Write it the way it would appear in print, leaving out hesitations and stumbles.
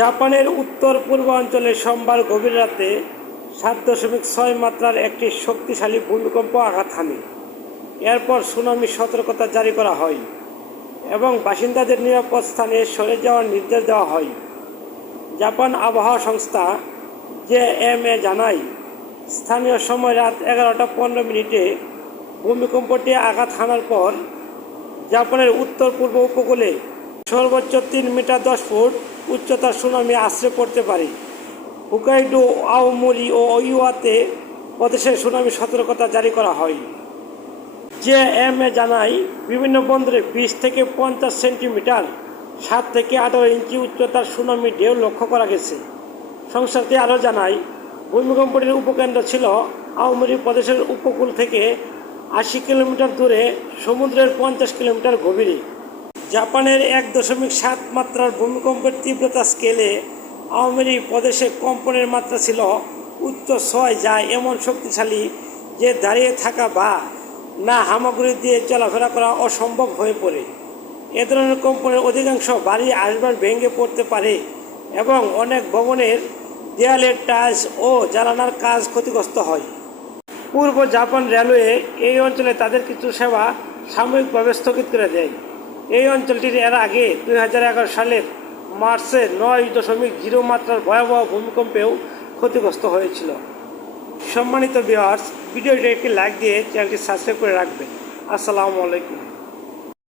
জাপানের উত্তর পূর্বাঞ্চলে সোমবার গভীর রাতে ৭.৬ মাত্রার একটি শক্তিশালী ভূমিকম্প আঘাত হানে। এরপর সুনামি সতর্কতা জারি করা হয় এবং বাসিন্দাদের নিরাপদ স্থানে সরে যাওয়ার নির্দেশ দেওয়া হয়। জাপান আবহাওয়া সংস্থা জেএমএ জানায়, স্থানীয় সময় রাত 11:15 ভূমিকম্পটি আঘাত হানার পর জাপানের উত্তর পূর্ব উপকূলে সর্বোচ্চ 3 মিটার 10 ফুট উচ্চতার সুনামি আছড়ে পড়তে পারে। হুকাইডো, আওমোরি ও ইওয়াতে প্রদেশে সুনামি সতর্কতা জারি করা হয়। জেএমএ জানায়, বিভিন্ন বন্দরে 20 থেকে 50 সেন্টিমিটার 7 থেকে 18 ইঞ্চি উচ্চতার সুনামি ঢেউ লক্ষ্য করা গেছে। সংস্থাটি আরও জানায়, ভূমিকম্পটির উপকেন্দ্র ছিল আওমোরি প্রদেশের উপকূল থেকে 80 কিলোমিটার দূরে সমুদ্রের 50 কিলোমিটার গভীরে। জাপানের 1.7 মাত্রার ভূমিকম্পের তীব্রতা স্কেলে আওমোরি প্রদেশে কম্পনের মাত্রা ছিল উচ্চ 6, যা এমন শক্তিশালী যে দাঁড়িয়ে থাকা বা না হামাগুড়ি দিয়ে চলাফেরা করা অসম্ভব হয়ে পড়ে। এ ধরনের কম্পনের অধিকাংশ বাড়ি আসবাব ভেঙে পড়তে পারে এবং অনেক ভবনের দেয়ালের টাইলস ও জ্বালানার কাজ ক্ষতিগ্রস্ত হয়। পূর্ব জাপান রেলওয়ে এই অঞ্চলে তাদের কিছু সেবা সাময়িকভাবে স্থগিত করে দেয়। এই অঞ্চলটির এর আগে 2011 সালের মার্চে 9.0 মাত্রার ভয়াবহ ভূমিকম্পেও ক্ষতিগ্রস্ত হয়েছিল। সম্মানিত ভিউয়ার্স, ভিডিওটি একটি লাইক দিয়ে চ্যানেলটি সাবস্ক্রাইব করে রাখবেন। আসসালামু আলাইকুম।